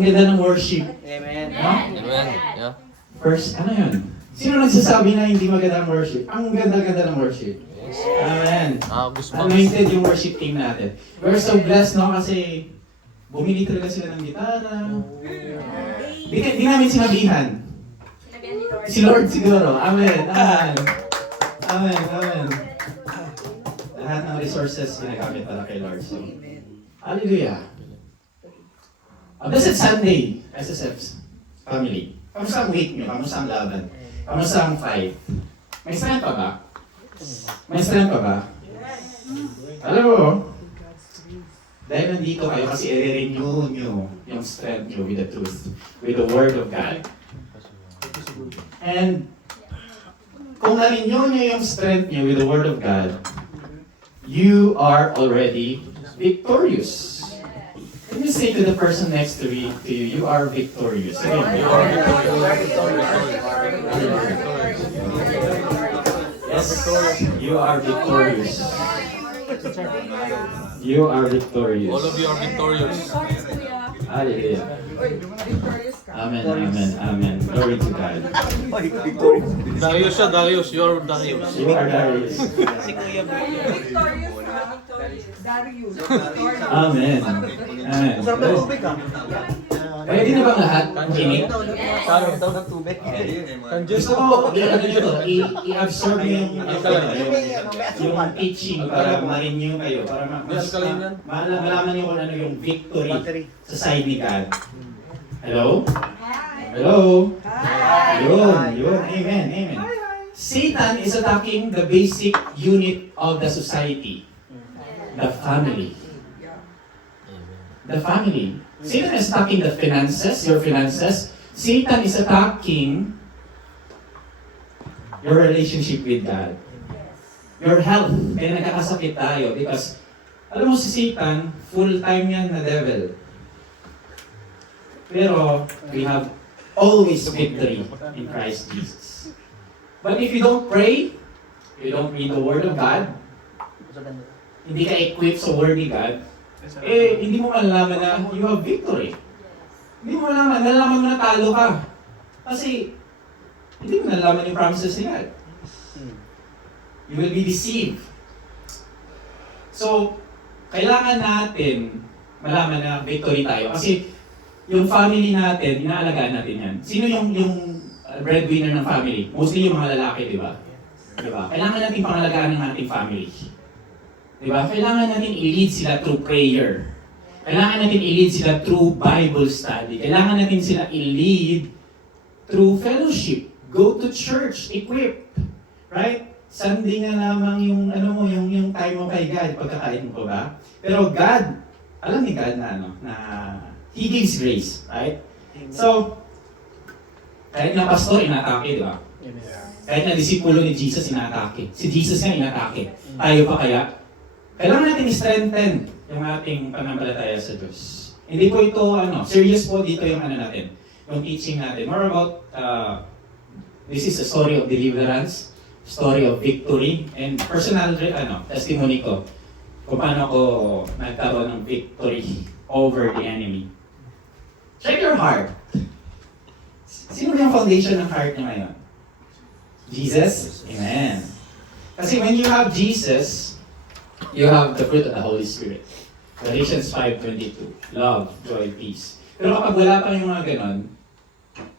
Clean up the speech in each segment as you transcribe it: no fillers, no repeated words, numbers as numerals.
Ang ganda ng worship. Amen. No? Amen. Yeah. First, ano yun? Sino nagsasabi na hindi maganda ang worship? Ang ganda-ganda ng worship. Amen. Goosebumps. Anointed yung worship team natin. We're so blessed, no? Kasi bumili talaga sila ng gitara. Di namin sinabihan. Si Lord siguro. Amen. Amen. Amen. Amen. Lahat ng resources ginagamit pala kay Lord. So, hallelujah. A blessed Sunday, SSF family. Kamusta ang week nyo? Kamusta ang laban? Kamusta ang fight? May strength pa ba? May strength pa ba? Alam mo, dahil nandito kayo kasi i-renew nyo yung strength nyo with the truth, with the Word of God. And kung na-renew nyo yung strength nyo with the Word of God, you are already victorious. Can you say to the person next to you, you are victorious? Say, you are Yes, you are victorious. You are victorious. All of you are victorious. Hallelujah. Amen, amen, amen. Glory to God. Darius siya, Darius. You are Darius. You are Darius. Si Kuya Darius. Amen. Amen. Ready na bang lahat? Kinig? Sarap daw ng tubig. Gusto ko, i-absorb yung teaching para ma-renew kayo, para malaman niyo kung ano yung victory sa side ni God. Hello? Hello? Yun. Amen, amen. Satan is attacking the basic unit of the society. The family. The family. Satan is attacking the finances, your finances. Satan is attacking your relationship with God. Your health. Kaya nagkakasakit tayo because, alam mo si Satan, full-time yan na devil. Pero, we have always victory in Christ Jesus. But if you don't pray, you don't read the Word of God, hindi ka equipped sa Word ni God, hindi mo malalaman na you have victory. Hindi mo malalaman mo na talo ka. Kasi, hindi mo malalaman yung promises ni God. You will be deceived. So, kailangan natin malaman na victory tayo. Kasi, yung family natin, inaalagaan natin yan. Sino yung breadwinner ng family? Mostly yung mga lalaki, di ba? Diba? Kailangan natin pangalagaan ng ating family. Diba? Kailangan natin i-lead sila through prayer. Kailangan natin i-lead sila through Bible study. Kailangan natin sila i-lead through fellowship. Go to church, equipped. Right? Sunday na lamang yung yung time mo kay God, pagkakain mo ba? Pero God, alam ni God na na He gives grace, right? So, kahit na pastor, inatake, di ba? Kahit na disipulo ni Jesus, inatake. Si Jesus nga inatake. Tayo pa kaya? Kailangan natin i-strengthen yung ating pananampalataya sa Diyos. Hindi po ito, serious po dito yung natin, yung teaching natin. More about, this is a story of deliverance, story of victory, and personal testimony ko kung paano ko nagkaroon ng victory over the enemy. Check your heart. Sino yung foundation ng heart niya ngayon? Jesus? Amen. Kasi when you have Jesus, you have the fruit of the Holy Spirit. Galatians 5:22. Love, joy, peace. Pero kapag wala pa yung mga ganon,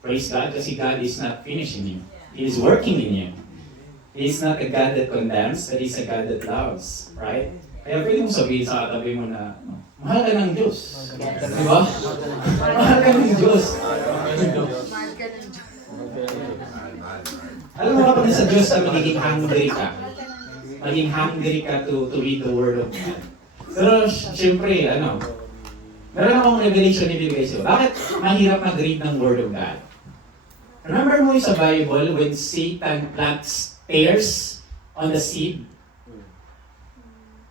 praise God kasi God is not finishing you. He is working in you. He is not a God that condemns, but He's a God that loves. Right? Kaya pwede mo sabihin sa katabi mo na, mahal ka ng Diyos. Di ba? Mahal ka ng Diyos. Alam mo kapag sa Diyos ka, magiging hungry ka. Maging hungry ka to read the Word of God. Pero siyempre, meron akong revelation na ibibigay sa'yo. Bakit mahirap mag-read ng Word of God? Remember mo sa Bible when Satan plants tares on the seed?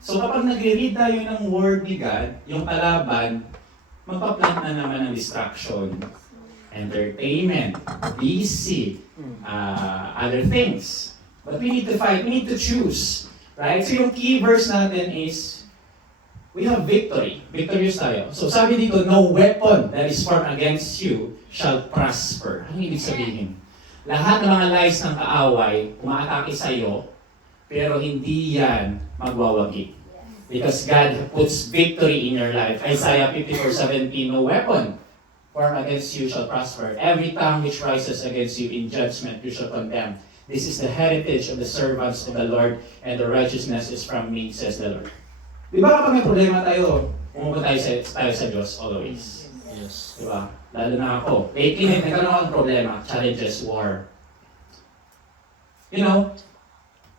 So kapag nag-read tayo ng Word ni God, yung kalaban, magpa-plant na naman ng distraction, entertainment, busy, other things. But we need to fight, we need to choose. Right? So yung key verse natin is, we have victory. Victorious tayo. So sabi dito, no weapon that is formed against you shall prosper. Ano ibig sabihin? Lahat ng mga lies ng kaaway, umaatake sa iyo, pero hindi yan magwawagi. Because God puts victory in your life. Isaiah 54:17, no weapon formed against you shall prosper. Every tongue which rises against you in judgment you shall condemn. This is the heritage of the servants of the Lord, and the righteousness is from me, says the Lord. Di ba kapag may problema tayo, pumunta tayo sa Diyos always? Yes. Di ba? Lalo na ako. Lately, nagkaroon ako ng problema, challenges, war. You know,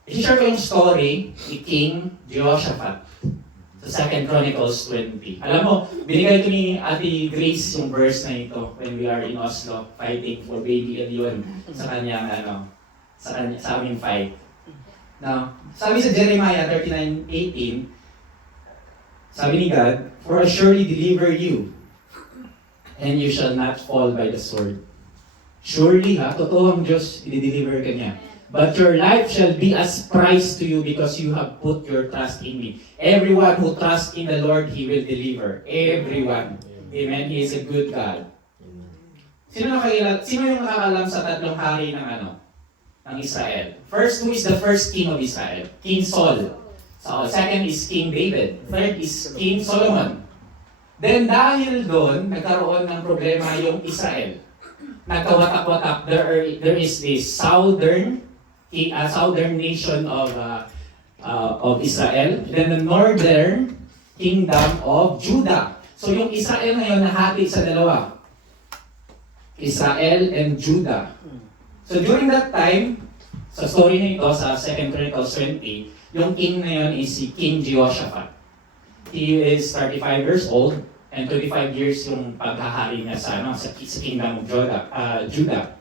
i-share ko yung story ni King Jehoshaphat sa 2 Chronicles 20. Alam mo, binigay ko ni Ate Grace yung verse na ito when we are in Oslo fighting for baby Elion sa kanyang sa aming fight. Now, sabi sa Jeremiah 39:18, sabi ni God, for I surely deliver you, and you shall not fall by the sword. Surely, totoo ang Diyos, i-deliver ka niya. But your life shall be as prize to you because you have put your trust in me. Everyone who trusts in the Lord, He will deliver. Everyone. Amen. He is a good God. Sino yung nakakalam sa tatlong hari ng Israel? First, who is the first king of Israel? King Saul. So, second is King David. Third is King Solomon. Then dahil doon, nagkaroon ng problema yung Israel. Nagkawatak-watak. There is this southern nation of Israel. Then the northern kingdom of Judah. So yung Israel ngayon nahati sa dalawa. Israel and Judah. So during that time, sa story na ito, sa 2 Chronicles 20, yung king na yun is si King Jehoshaphat. He is 35 years old and 25 years yung paghahari niya sa kingdom of Judah.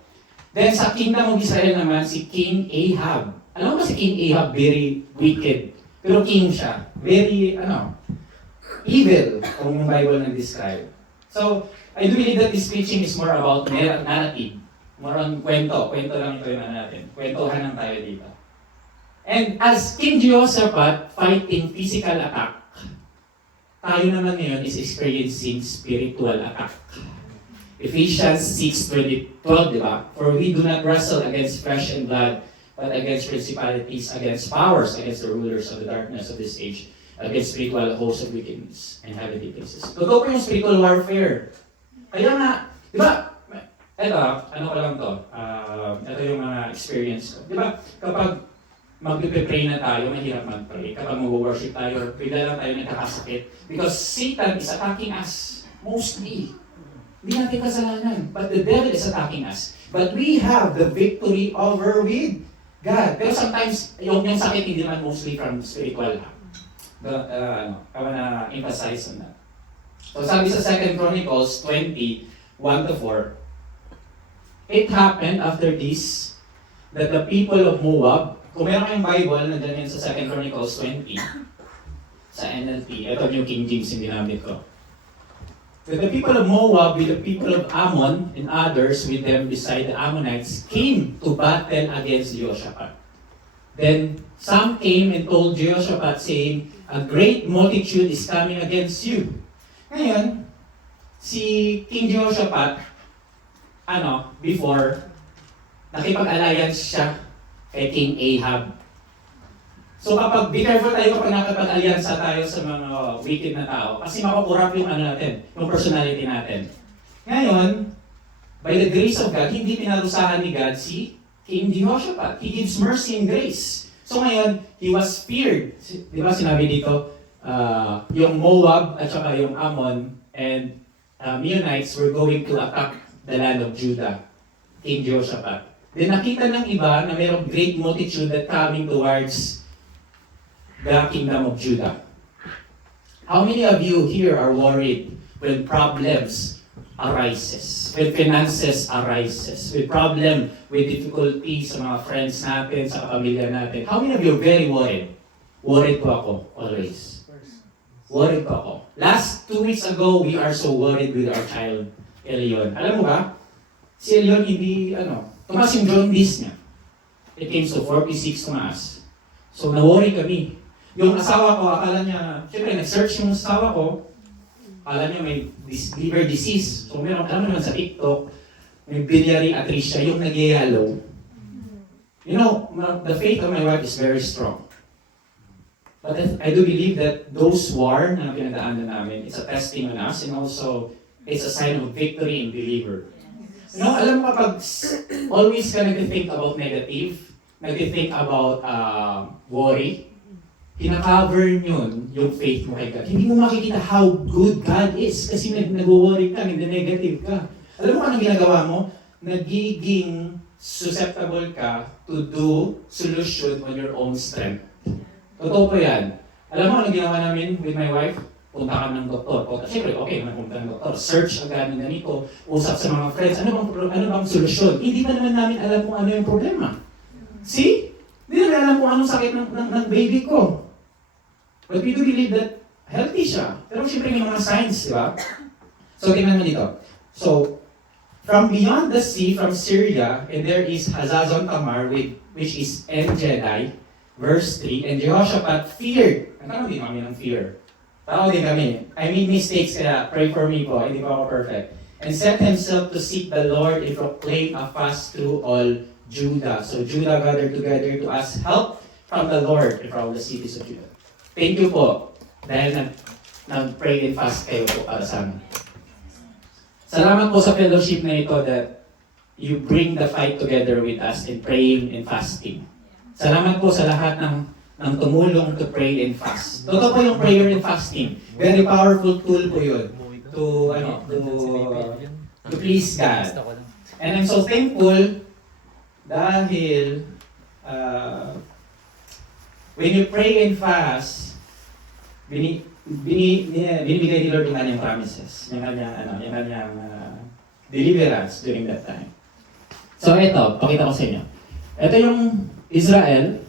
Then sa kingdom of Israel naman, si King Ahab. Alam mo si King Ahab, very wicked. Pero king siya. Very, evil, kung yung Bible nag-describe. So, I do believe that this preaching is more about narrative. More on kwento. Kwento lang ito yung natin. Kwentuhan lang tayo dito. And as King Jehoshaphat fighting physical attack, tayo naman ngayon is experiencing spiritual attack. Ephesians 6:12, di ba? For we do not wrestle against flesh and blood, but against principalities, against powers, against the rulers of the darkness of this age, against spiritual hosts of wickedness in heavenly places. Totoo po yung spiritual warfare. Kaya nga, di ba? Ito, ko lang to. Ito yung mga experience ko. Di ba? Kapag mag-pray na tayo, mahirap mag-pray. Kapag mag-worship tayo, bigla lang tayo nagkakasakit. Because Satan is attacking us. Mostly. Hindi natin kasalanan. But the devil is attacking us. But we have the victory over with God. Pero sometimes, yung sakit hindi naman mostly from spiritual. I wanna emphasize on that. So sabi sa 2 Chronicles 20, 1-4, it happened after this that the people of Moab, kung meron kayong Bible, nandiyan yan sa 2 Chronicles 20, sa NLT, ito yung King James yung ginamit ko. That the people of Moab with the people of Ammon and others with them beside the Ammonites came to battle against Jehoshaphat. Then some came and told Jehoshaphat saying, a great multitude is coming against you. Ngayon, si King Jehoshaphat, before, nakipag-alliance siya kay King Ahab. So be careful tayo kapag nakipag-alliansa tayo sa mga wicked na tao. Kasi makukurap yung yung personality natin. Ngayon, by the grace of God, hindi pinarusahan ni God si King Jehoshaphat. He gives mercy and grace. So ngayon, he was feared. Di ba sinabi dito, yung Moab at saka yung Ammon and Meunites were going to attack the land of Judah, King Jehoshaphat. Then nakita ng iba na mayroong great multitude that coming towards the kingdom of Judah. How many of you here are worried when problems arises, when finances arises, with problem, with difficulties sa mga friends natin, sa pamilya natin? How many of you are very worried? Worried po ako, always. Worried po ako. Last 2 weeks ago, we are so worried with our child, Elion. Alam mo ba? Si Elion hindi, tumas yung jaundice niya. It came to 46 tumaas. So, na-worry kami. Yung asawa ko, akala niya, syempre nag-search yung asawa ko, akala niya may liver disease. So meron, alam mo naman sa TikTok, may biliary atresia, yung nag-yellow. You know, the faith of my wife is very strong. But I do believe that those war na pinagdaanan namin, it's a testing on us and also it's a sign of victory in believer. You know, alam mo kapag always ka nag-think about negative, nag-think about worry, kina-cover yun yung faith mo kay God. Hindi mo makikita how good God is kasi nag-worry ka, nag-negative ka. Alam mo anong ginagawa mo? Nagiging susceptible ka to do solution on your own strength. Totoo po yan. Alam mo anong ginawa namin with my wife? Punta ka ng doktor. Siyempre, okay, punta ng doktor. Search agad ng ganito. Usap sa mga friends. Ano bang solusyon? Hindi pa naman namin alam kung ano yung problema. See? Hindi namin alam kung anong sakit ng baby ko. But we do believe that healthy siya. Pero siyempre may mga signs, di ba? So, tingnan mo dito. So, from beyond the sea, from Syria, and there is Hazazon Tamar, which is En-Gedi, verse 3, and Jehoshaphat feared. Nagkaroon din kami ng fear. Tao din kami. I made mistakes, kaya pray for me po, hindi pa ako perfect. And set himself to seek the Lord and proclaim a fast through all Judah. So Judah gathered together to ask help from the Lord and from the cities of Judah. Thank you po, dahil nag-pray and fast kayo po para sa amin. Salamat po sa fellowship na ito that you bring the fight together with us in praying and fasting. Salamat po sa lahat ng tumulong to pray and fast. Totoo po yung prayer and fasting. Very powerful tool po yun to please God. And I'm so thankful dahil when you pray and fast, binibigay ni Lord yung kanyang promises, yung kanyang deliverance during that time. So ito, pakita ko sa inyo. Ito yung Israel,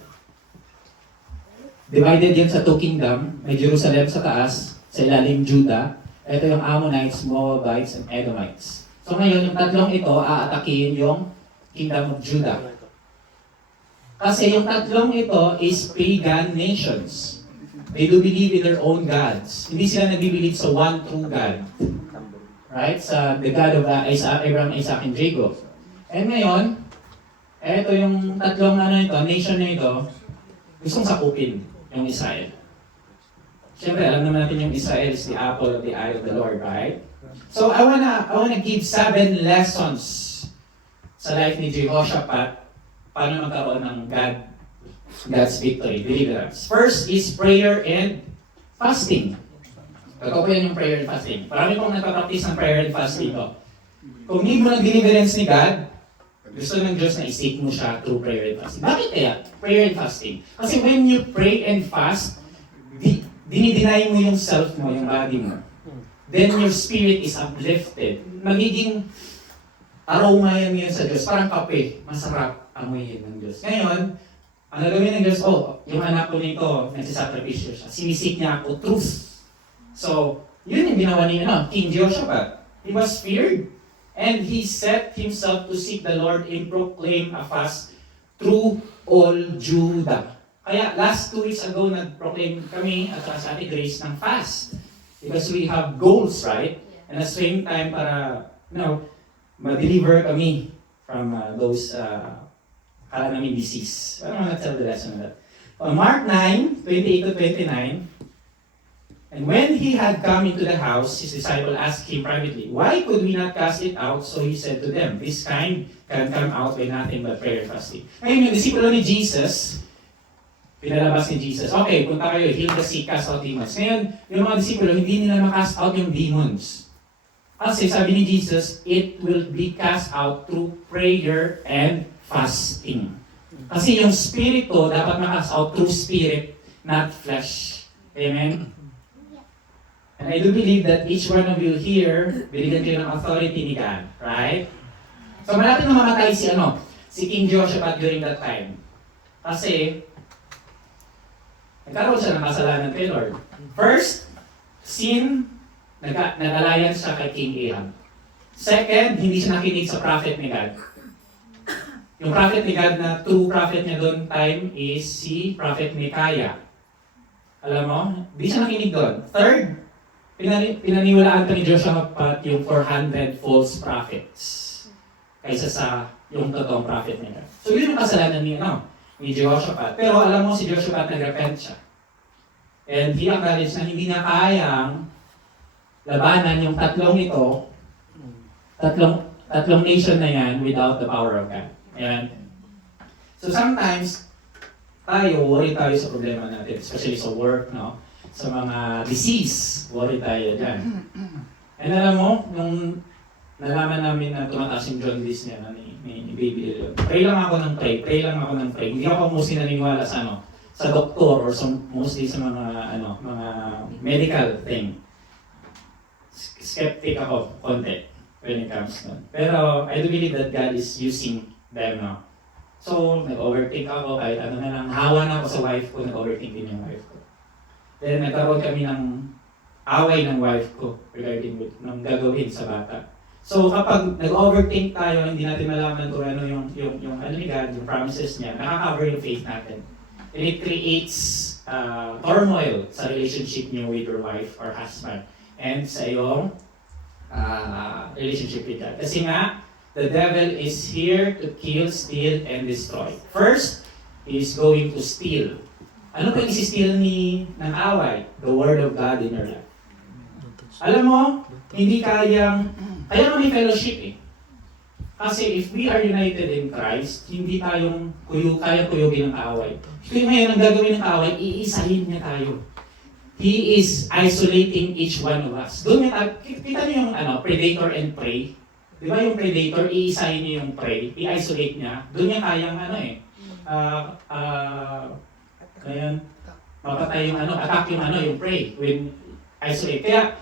divided yun sa two kingdom, may Jerusalem sa taas, sa ilalim Judah. Ito yung Ammonites, Moabites, and Edomites. So ngayon, yung tatlong ito, aatakihin yung kingdom of Judah. Kasi yung tatlong ito is pagan nations. They do believe in their own gods. Hindi sila nagbibilib sa one true God. Right? Sa the God of Abraham, Isaac, and Jacob. And ngayon, eto yung tatlong nation na ito, gustong sakupin yung Israel. Siyempre, alam naman natin yung Israel is the apple of the eye of the Lord, right? So I wanna give 7 lessons sa life ni Jehoshaphat paano magkaroon ng God's victory, deliverance. First is prayer and fasting. Totoo po yan yung prayer and fasting. Marami pong nagpa-practice ng prayer and fasting ito. Kung need mo ng deliverance ni God, gusto ng Diyos na i-seek mo siya through prayer and fasting. Bakit kaya? Prayer and fasting. Kasi when you pray and fast, dinideny mo yung self mo, yung body mo. Then your spirit is uplifted. Magiging aroma yan ngayon sa Diyos. Parang kape. Masarap amoyin ng Diyos. Ngayon, ang gagawin ng Diyos, yung anak ko nito, nagsisakripisyo siya. Sinisik niya ako, truth. So, yun yung ginawa ni King Jehoshaphat. He was feared. And he set himself to seek the Lord and proclaim a fast through all Judah. Kaya last 2 weeks ago, nag-proclaim kami at sa Ate Grace ng fast. Because we have goals, right? And at the same time, para, ma-deliver kami from those kala namin disease. Parang tell the lesson of that. On Mark 9, 28 to 29, and when he had come into the house, his disciple asked him privately, "Why could we not cast it out?" So he said to them, "This kind can come out by nothing but prayer and fasting." Ngayon, yung disipulo ni Jesus, pinalabas ni Jesus, okay, punta kayo, heal the sick, cast out demons. Ngayon, yung mga disipulo, hindi nila makast out yung demons. Kasi sabi ni Jesus, it will be cast out through prayer and fasting. Kasi yung spirito dapat makast out through spirit, not flesh. Amen? And I do believe that each one of you here, binigyan kayo ng authority ni God, right? So malapit na mamatay si King Jehoshaphat during that time. Kasi, nagkaroon siya ng kasalanan kay Lord. First, sin, nag-alliance siya kay King Ahab. Second, hindi siya nakinig sa prophet ni God. Yung prophet ni God na true prophet niya doon time is si Prophet Micaiah. Alam mo, di siya nakinig doon. Third, pinaniwalaan pa ni Jehoshaphat yung 400 false prophets kaysa sa yung totoong prophet nila. So yun yung kasalanan ni Jehoshaphat. Pero alam mo, si Jehoshaphat nag-repent siya. And he acknowledged na hindi niya kayang labanan yung tatlong nation na yan without the power of God. Ayan. So sometimes, worry tayo sa problema natin, especially sa work, no? Sa mga disease, worry tayo dyan. And alam mo, nung nalaman namin na tumataas yung jaundice niya ni Baby Lilo, pray lang ako ng pray. Hindi ako mostly naniniwala sa doktor or mostly sa mga medical thing. Skeptic ako konti when it comes to. Pero I do believe that God is using them now. So, nag-overthink ako, kahit ano na lang, hawa na ako sa wife ko, nag-overthink din yung wife ko. Then, nagkaroon kami ng away ng wife ko regarding with ng gagawin sa bata. So, kapag nag-overthink tayo, hindi natin malaman kung ano yung ni God, yung promises niya, nakaka-cover yung faith natin. And it creates turmoil sa relationship niyo with your wife or husband and sa iyong relationship with God. Kasi nga, the devil is here to kill, steal, and destroy. First, he is going to steal. Ano pa isi-steal ng away? The Word of God in your life. Alam mo, hindi kaya nga may fellowship eh. Kasi if we are united in Christ, hindi tayong kaya kuyugin ng kaaway. Kaya ngayon, ang gagawin ng kaaway, iisahin niya tayo. He is isolating each one of us. Doon kita niyo yung predator and prey. Di ba yung predator, iisahin niya yung prey, i-isolate niya, doon niya kayang ngayon, mapatay yung attack yung prey when isolate. Kaya,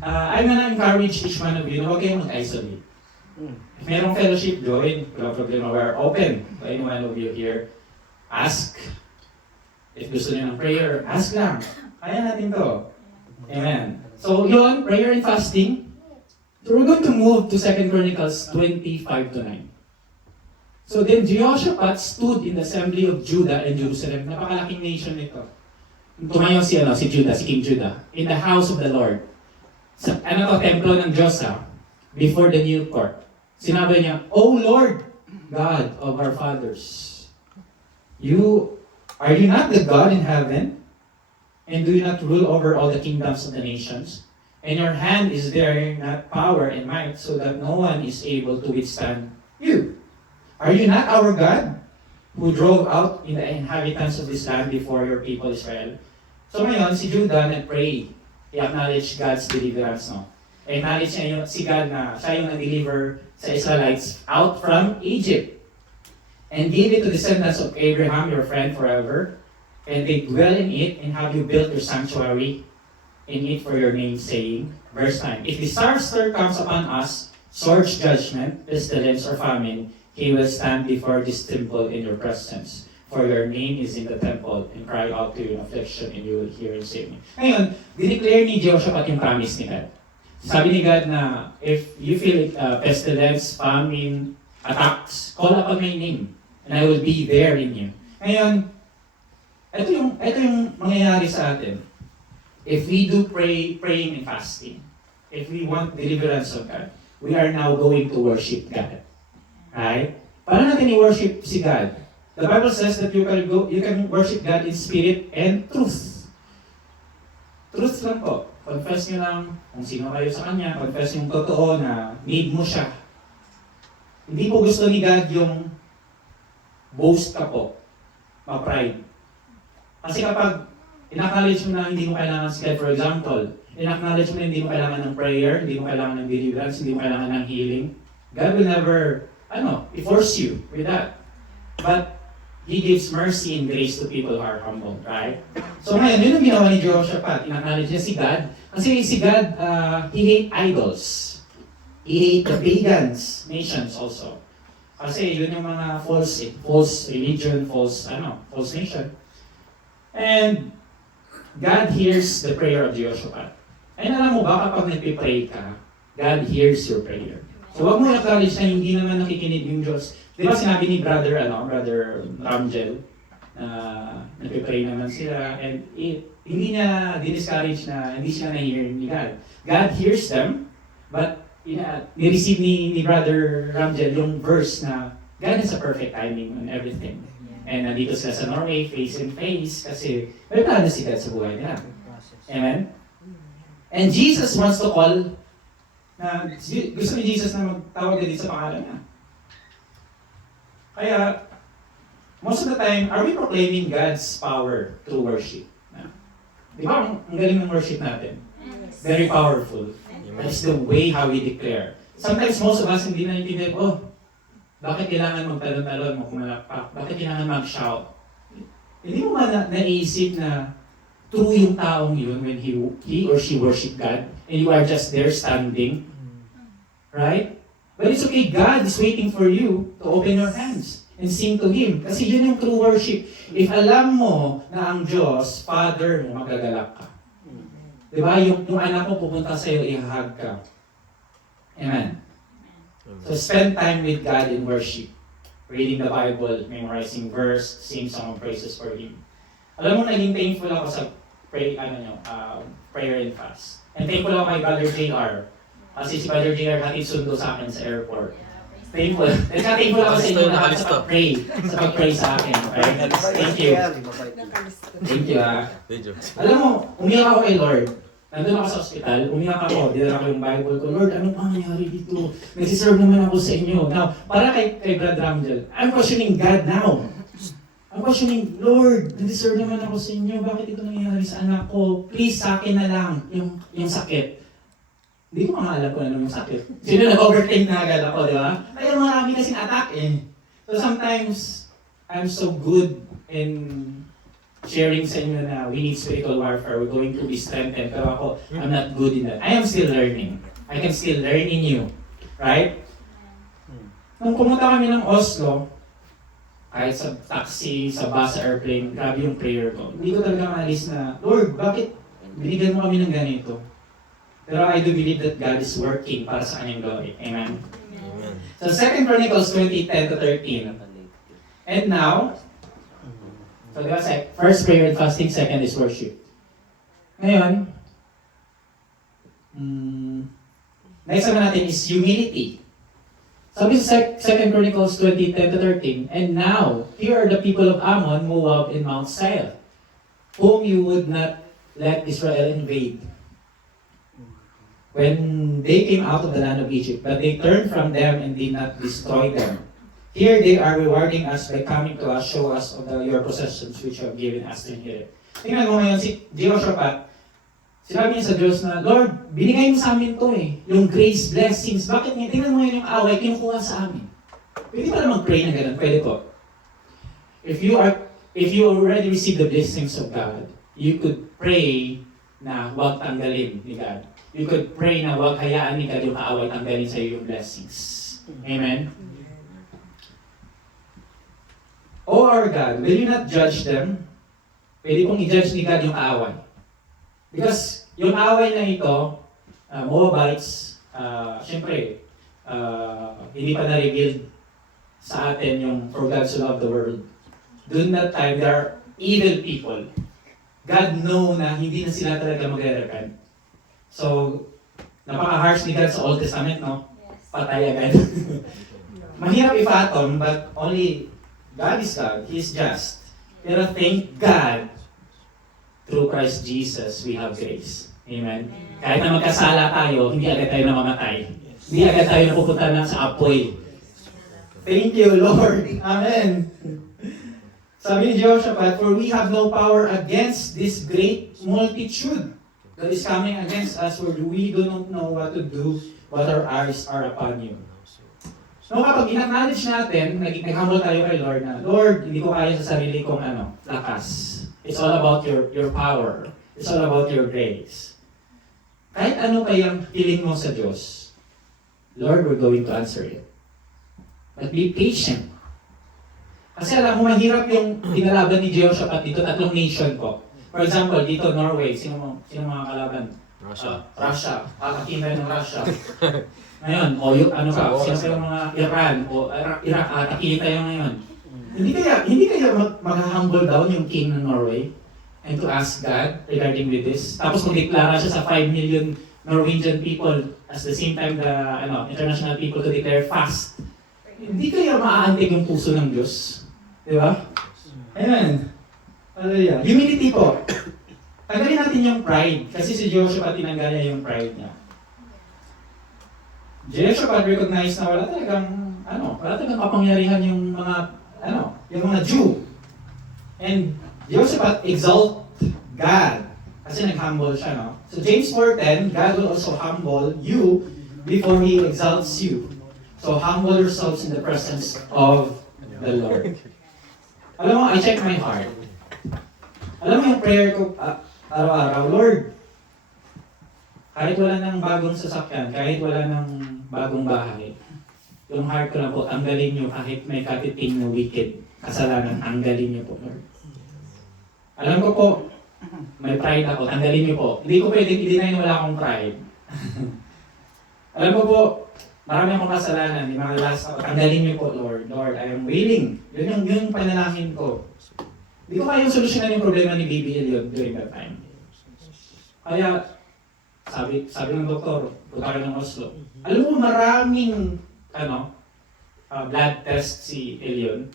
I'm gonna encourage each one of you na huwag kayong mag-isolate. If merong fellowship, join. Wala problema, we're open to any one of you here. Ask. If gusto niyo ng prayer, ask lang. Kaya natin to. Amen. So, yun, prayer and fasting. So we're going to move to 2 Chronicles 25-9. So then Jehoshaphat stood in the assembly of Judah and Jerusalem. Napakalaking nation nito. Tumayo si Judah, si King Judah, in the house of the Lord. Sa templo ng Diyos before the new court. Sinabi niya, O Lord, God of our fathers, are you not the God in heaven? And do you not rule over all the kingdoms of the nations? And your hand is there, not power and might, so that no one is able to withstand you. Are you not our God, who drove out the inhabitants of this land before your people Israel? So ngayon, si Judah nag-pray. I-acknowledge God's deliverance, no? I-acknowledge niya si God na siya yung nag-deliver sa Israelites out from Egypt. And give it to descendants of Abraham, your friend, forever. And they dwell in it, and have you built your sanctuary in it for your name, saying, verse 9, if disaster comes upon us, sword, judgment, pestilence, or famine, he will stand before this temple in your presence. For your name is in the temple, and cry out to you in affliction, and you will hear and save me. Ngayon, dineclare ni Jehoshaphat yung promise ni God. Sabi ni God na, if you feel pestilence, famine, attacks, call upon my name, and I will be there in you. Ngayon, ito yung mangyayari sa atin. If we do praying and fasting, if we want deliverance of God, we are now going to worship God. Right? Paano natin i-worship si God? The Bible says that you can worship God in spirit and truth. Truth lang po. Confess nyo lang kung sino kayo sa Kanya. Confess yung totoo na need mo siya. Hindi po gusto ni God yung boast ka po. Ma-pride. Kasi kapag in-acknowledge mo na hindi mo kailangan si God, for example, in-acknowledge mo na hindi mo kailangan ng prayer, hindi mo kailangan ng deliverance, hindi mo kailangan ng healing, God will never, force you with that. But He gives mercy and grace to people who are humble, right? So ngayon, yun ang ginawa ni Jehoshaphat. In-acknowledge niya si God. Kasi si God, He hate idols. He hate the pagans, nations also. Kasi yun yung mga false religion, false nation. And God hears the prayer of Jehoshaphat. And alam mo ba, kapag nagpipray ka, God hears your prayer. So wag mo i-acknowledge na hindi naman nakikinig yung Diyos. Di ba sinabi ni Brother Ramjel, nagpipray naman sila, and hindi niya discourage na hindi sila na-hear ni God. God hears them, but ni-receive ni Brother Ramjel yung verse na God has a perfect timing on everything. And nandito sila sa Norway, face in face, kasi may plano si God sa buhay nila. Amen? And Jesus wants to call, gusto ni Jesus na magtawag din sa pangalan niya. Kaya, most of the time, are we proclaiming God's power through worship? Di ba, ang galing ng worship natin? Very powerful. That's the way how we declare. Sometimes most of us hindi na intindihan, bakit kailangan magtalon-talon, magkumalakpak? Bakit kailangan mag-shout? Hindi mo ba naisip na true yung taong yun when he or she worship God and you are just there standing? Right? But it's okay, God is waiting for you to open your hands and sing to Him. Kasi yun yung true worship. If alam mo na ang Diyos, Father mo, magagalak ka. Diba? Yung anak mo pupunta sa'yo, ihahag ka. Amen. So spend time with God in worship. Reading the Bible, memorizing verse, sing song of praises for Him. Alam mo, naging thankful ako sa prayer and fast. And thankful ako kay Brother JR. Kasi si Brother JR hatid sundo sa akin sa airport. Thankful. Thankful ako sa inyo na sa pag-pray sa akin. Okay? Thank you. Thank you Alam mo, umiyak ako kay Lord. Nandun ako sa ospital, umiyak ako, dinala ko yung Bible ko, Lord, ano pa nangyari dito? Nagsiserve naman ako sa inyo. Now, para kay Brad Ramjel, I'm questioning God now. I'm questioning, Lord, nagsiserve naman ako sa inyo, bakit ito nangyari sa anak ko? Please, sa akin na lang yung sakit. Hindi ko alam kung ano yung sakit. Sino nag-overthink na agad ako, di ba? Kaya marami kasing attack eh. So sometimes, I'm so good in sharing sa inyo na we need spiritual warfare, we're going to be strengthened. Pero ako, I'm not good in that. I am still learning. I can still learn in you. Right? Nung pumunta kami ng Oslo, kahit sa taxi, sa bus, sa airplane, grabe yung prayer ko. Hindi ko talaga maalis na, Lord, bakit binigyan mo kami ng ganito? Pero I do believe that God is working para sa kanyang glory. Amen? Amen. So 2 Chronicles 20:10-13. And now, so diba, first prayer and fasting, second is worship. Ngayon, next naman natin is humility. Sabi sa 2 Chronicles 20:10-13, and now, here are the people of Ammon, Moab, and Mount Seir, whom you would not let Israel invade when they came out of the land of Egypt, but they turned from them and did not destroy them. Here they are rewarding us by coming to us, show us of your possessions which you have given us to inherit. Tingnan mo ngayon si Jehoshaphat, sinabi niya sa Diyos na, Lord, binigay mo sa amin to eh, yung grace, blessings. Bakit nga? Tingnan mo ngayon yung away, kinukuha sa amin. Pwede pa naman pray na ganun, pwede po. If you already received the blessings of God, you could pray na huwag tanggalin ni God. You could pray na huwag hayaan ni God yung kaaway tanggalin sa iyo yung blessings. Amen? O our God, will you not judge them? Pwede pong i-judge ni God yung kaaway. Because yung away na ito, Moabites, syempre, hindi pa na-revealed sa atin yung for God so loved the world. During that time, there are evil people. God know na hindi na sila talaga magre-repent. So, napaka-harsh ni God sa Old Testament, no? Patay agad. Mahirap i-fathom, but only God is God. He is just. Pero thank God, through Christ Jesus, we have grace. Amen? Kahit na magkasala tayo, hindi agad tayo namamatay. Hindi agad tayo napupunta na sa apoy. Thank you, Lord. Amen. Sabi ni Jehoshaphat, for we have no power against this great multitude that is coming against us, for we do not know what to do, but our eyes are upon you. So kapag in-acknowledge natin, nag-humble tayo kay Lord na, Lord, hindi ko kaya sa sarili kong lakas. It's all about your power. It's all about your grace. Kahit ano kayang feeling mo sa Diyos, Lord, we're going to answer it. But be patient. Kasi alam mo, mahirap yung kinalaban ni Jehoshaphat dito, 3 nation po. For example, dito Norway, sino mga kalaban? Russia. Russia. Kakakimbay ng Russia. Ngayon, sino yung mga Iran, o Iraq, atakihin tayo ngayon. Hindi kaya mag-humble down yung king ng Norway and to ask God regarding with this. Tapos magdeklara siya sa 5 million Norwegian people at the same time the international people to declare fast. Hindi kaya maaantig yung puso ng Diyos? Di ba? Amen. Hallelujah. Humility po. Tanggalin natin yung pride. Kasi si Joshua tinanggal niya yung pride niya. Joshua recognized na wala talagang kapangyarihan yung mga Jew. And Joshua exalt God. Kasi nag-humble siya, no? So James 4:10, God will also humble you before He exalts you. So humble yourselves in the presence of the Lord. Alam mo, I check my heart. Alam mo yung prayer ko araw-araw, Lord, kahit wala nang bagong sasakyan, kahit wala nang bagong bahay, yung heart ko lang po, tanggalin niyo kahit may katiting na wicked, kasalanan, tanggalin niyo po, Lord. Alam ko po, may pride ako, tanggalin niyo po. Hindi ko pwedeng i-deny na wala akong pride. Alam ko po, marami akong kasalanan, may mga last ako, tanggalin niyo po, Lord. Lord, I am willing. Yun yung panalangin ko. Hindi ko kayang solusyonan yung problema ni BBL yun during that time. Kaya, sabi ng doktor, punta ka ng Oslo. Alam mo, maraming blood test si Elion.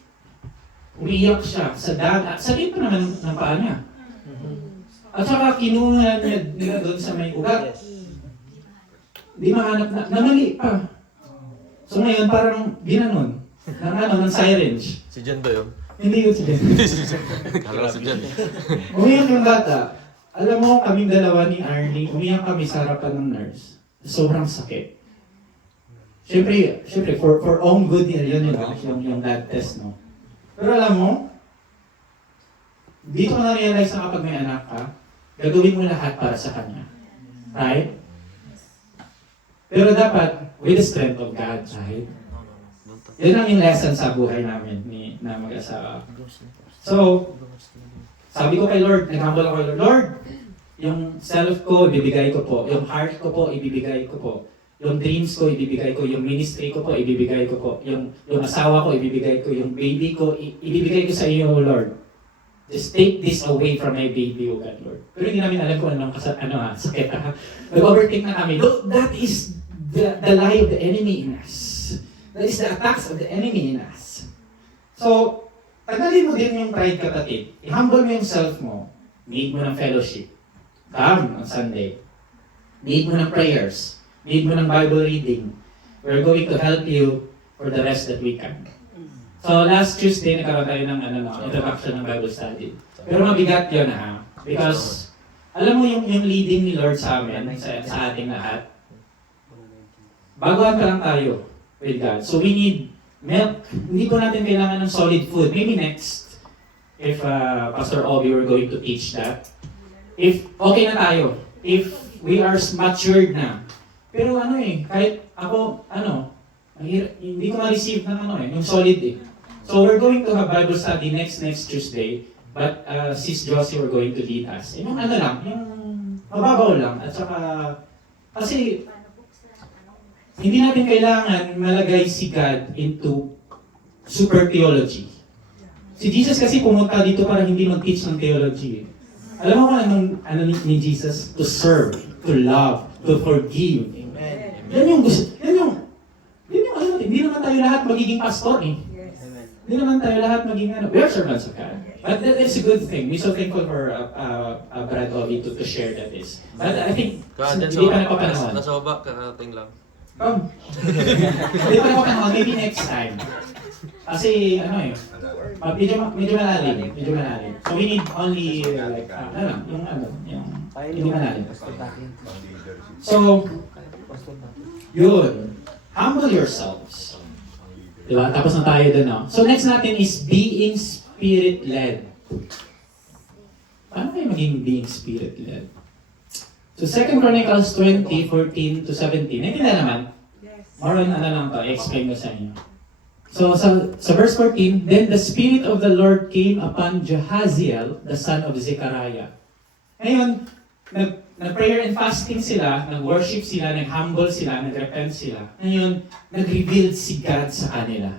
Umiiyak siya sa dagat. Sakit pa naman ng paa niya. At saka kinuha nila doon sa may ugat. Di mahanap na, namali pa. So ngayon parang ginanon. Ng syringe. Si Jan ba yun? Hindi yun si Jen. Kala ko si Jan. Umiyak yung bata. Alam mo, kaming dalawa ni Arnie, umiyak kami sa harapan ng nurse. Sobrang sakit. Siyempre, for own good nila yun, yung blood test, no? Pero alam mo, dito ko na-realize na kapag may anak ka, gagawin mo lahat para sa kanya. Right? Pero dapat, with the strength of God, right? Yun ang yung lesson sa buhay namin na mag-asawa. So, sabi ko kay Lord, nag-humble ako kay Lord, Lord, yung self ko, ibibigay ko po. Yung heart ko po, ibibigay ko po. Yung dreams ko, ibibigay ko. Yung ministry ko po, ibibigay ko po. Yung asawa ko, ibibigay ko. Yung baby ko, ibibigay ko sa iyo, Lord. Just take this away from my baby, O God, Lord. Pero hindi namin alam kung anong sakit. Nag-overtake na kami. That is the lie of the enemy in us. That is the attacks of the enemy in us. So, tagalin mo din yung pride, kapatid. I-humble mo yung self mo. Need mo ng fellowship. Come on Sunday. Need mo ng prayers. Need mo ng Bible reading. We're going to help you for the rest that we can. So last Tuesday, nagkaroon tayo ng introduction ng Bible study. Pero mabigat yun because alam mo yung leading ni Lord sa amin, sa ating lahat, baguhan pa lang tayo with God. So we need milk. Hindi po natin kailangan ng solid food. Maybe next, if Pastor Obi were going to teach that. If okay na tayo. If we are matured na. Pero kahit ako, hindi ko ma-receive ng yung solid eh. So we're going to have Bible study next Tuesday. But Sis Josie we're going to lead us. Yung yung mababaw lang. At saka, kasi, hindi natin kailangan malagay si God into super theology. Si Jesus kasi pumunta dito para hindi mag-teach ng theology. Alam mo kung ano ni Jesus? To serve, to love, to forgive. Amen. Yan yung gusto. Hindi naman tayo lahat magiging pastor eh. Hindi naman tayo lahat magiging we are servants of God. But that is a good thing. We're so thankful for Brad Ovi to share that is. But I think, hindi pa napapanahon. Nasa baba, karating lang. Come. Hindi pa napapanahon, maybe next time. Kasi, medyo malalim. So we need only, hindi malalim. So, yun. Humble yourselves. Diba? Tapos na tayo dun, no? So next natin is being Spirit-led. Paano kayo maging being Spirit-led? So 2 Chronicles 20:14 to 17. Naintindihan naman? More on lang to, i-explain ko sa inyo. So sa verse 14, then the Spirit of the Lord came upon Jahaziel, the son of Zechariah. Ngayon, nag-prayer and fasting sila, nag-worship sila, nag-humble sila, nag-repent sila. Ngayon, nag-reveal si God sa kanila.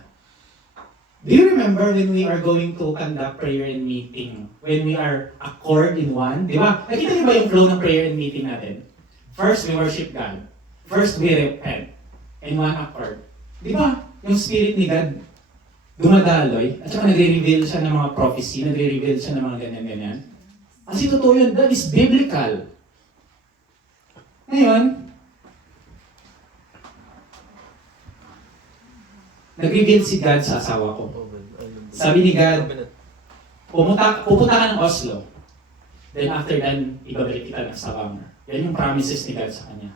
Do you remember when we are going to conduct prayer and meeting? When we are accord in one? Di ba? Nakita niyo ba yung flow ng prayer and meeting natin? First, we worship God. First, we repent. In one accord. Di ba? Yung Spirit ni God, dumadaloy, at saka nagre-reveal siya ng mga prophecy, nagre-reveal siya ng mga ganyan-ganyan. Kasi totoo yun, that is biblical. Ngayon, nag-reveal si God sa asawa ko. Sabi ni God, pupunta ka ng Oslo. Then after that, ibabalik kita ng Stavanger. Yan yung promises ni God sa kanya.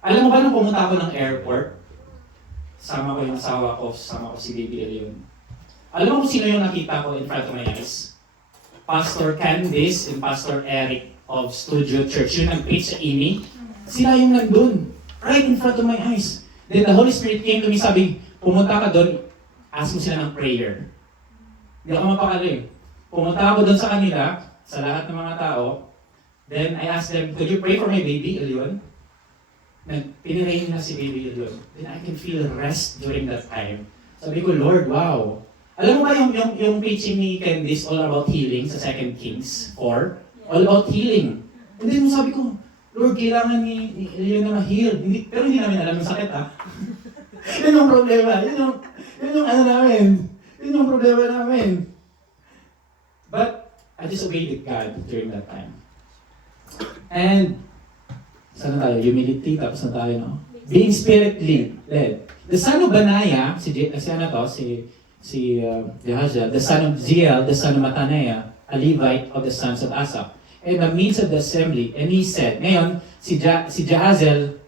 Alam mo ba nung pumunta ako ng airport, sama ko yung asawa ko, sama ko si Baby Leon. Alam mo kung sino yung nakita ko in front of my eyes? Pastor Candice and Pastor Eric of Studio Church. Yung nag-preach sa IMI. Sila yung nandun. Right in front of my eyes. Then the Holy Spirit came to me, sabi, pumunta ka doon, ask mo sila ng prayer. Hindi ako mapakali. Pumunta ako doon sa kanila, sa lahat ng mga tao. Then I asked them, could you pray for my baby, Leon? Pinirain nila si Baby Leon. Then I can feel rest during that time. Sabi ko, Lord, wow. Alam mo ba yung preaching ni Candice all about healing sa 2 Kings 4? All about healing. And then sabi ko, Lord, kailangan ni Leon na ma-heal. Pero hindi namin alam yung sakit, ha? Yun yung problema. Yun yung ano namin. Yun yung problema namin. But I just obeyed God during that time. And saan na tayo? Humility, tapos na tayo, no? Being spirit-led. The son of Benaiah, si Jehaziel, the son of Ziel, the son of Mataniah, a Levite of the sons of Asaph, in the midst of the assembly, and he said, ngayon, si Jehaziel,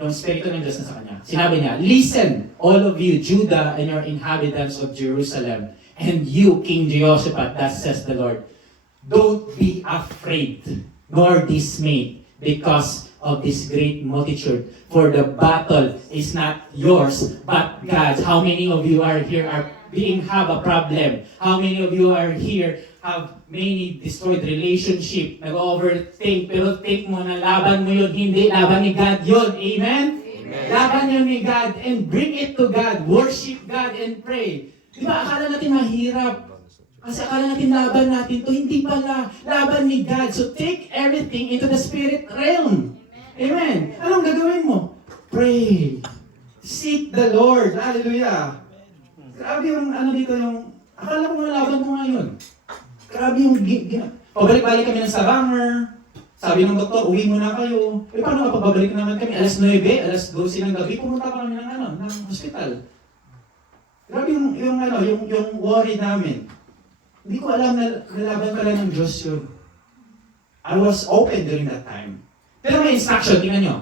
yung Espiritu ng Diyos na sa kanya, sinabi niya, listen, all of you, Judah and your inhabitants of Jerusalem, and you, King Jehoshaphat, thus says the Lord, don't be afraid, nor dismayed, because of this great multitude. For the battle is not yours, but God's. How many of you are here have a problem? How many of you are here have many destroyed relationship, nag-overthink, pero think mo na laban mo yun, hindi laban ni God yun. Amen? Amen. Laban yun ni God, and bring it to God. Worship God and pray. Di ba akala natin mahirap? Kasi akala natin laban natin to, hindi pala. Laban ni God. So take everything into the spirit realm. Amen. Anong gagawin mo? Pray. Seek the Lord. Hallelujah. Grabe yung ano dito yung, akala ko laban mo ngayon. Grabe yung, pabalik-balik kami ng Stavanger. Sabi ng doktor, uwi muna kayo. Eh paano kapag babalik naman kami? Alas 9, alas 12 ng gabi, pumunta pa kami ng hospital. Grabe yung worry namin. Hindi ko alam na laban pala ng Diyos yun. I was open during that time. Pero may instruction, tingnan nyo.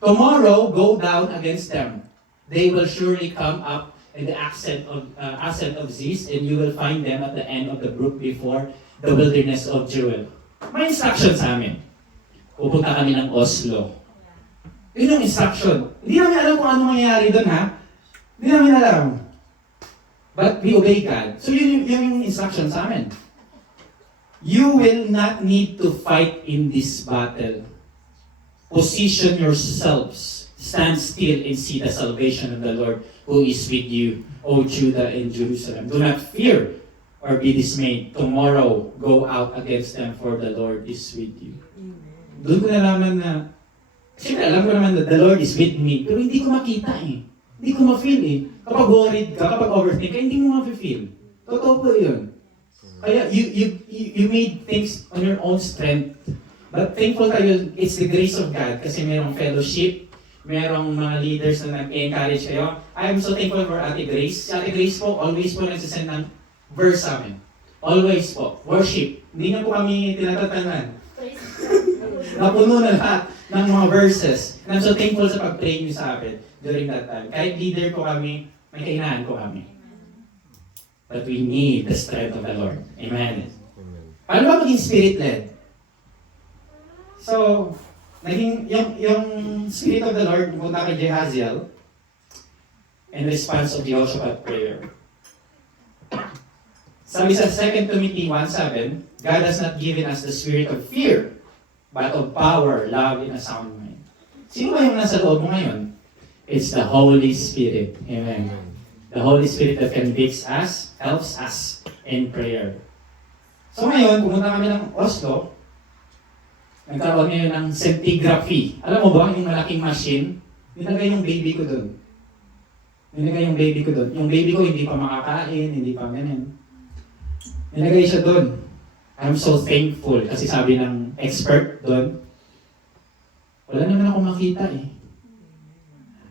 Tomorrow, go down against them. They will surely come up in the ascent of Ziz, and you will find them at the end of the brook before the wilderness of Jewel. May instruction sa amin. Pupunta kami ng Oslo. Yun yung instruction. Hindi namin alam kung ano mangyayari doon, ha? Hindi namin alam. But we obey God. So yun yung instruction sa amin. You will not need to fight in this battle. Position yourselves. Stand still and see the salvation of the Lord who is with you, O Judah and Jerusalem. Do not fear or be dismayed. Tomorrow, go out against them, for the Lord is with you. Doon ko nalaman na, siyempre alam ko naman na the Lord is with me, pero hindi ko makita eh. Hindi ko ma-feel eh. Kapag worried ka, kapag overthink ka, hindi mo ma-feel. Totoo po yun. Kaya you made things on your own strength. But thankful tayo, it's the grace of God kasi merong fellowship, merong mga leaders na nag-encourage kayo. I am so thankful for Ate Grace. Si Ate Grace po, always po nagsasend ng verse sa amin. Always po. Worship. Hindi na po kami tinatatanan. Napuno na lahat ng mga verses. And I'm so thankful sa pag-pray niyo sa akin during that time. Kahit leader po kami, may kainahan po kami. But we need the strength of the Lord. Amen. Paano ba maging spirit-led? So, naging yung Spirit of the Lord pumunta kay Jehaziel in response of Jehoshaphat prayer. Sabi sa 2 Timothy 1:7, God has not given us the spirit of fear, but of power, love, and a sound mind. Sino ba yung nasa loob mo ngayon? It's the Holy Spirit. Amen. The Holy Spirit that convicts us, helps us in prayer. So ngayon, pumunta kami ng Oslo. Nagkaroon ngayon ng scintigraphy. Alam mo ba, yung malaking machine, nilagay yung baby ko doon. Nilagay yung baby ko doon. Yung baby ko hindi pa makakain, hindi pa ganyan. Nilagay siya doon. I'm so thankful kasi sabi ng expert doon, wala naman ako makita eh.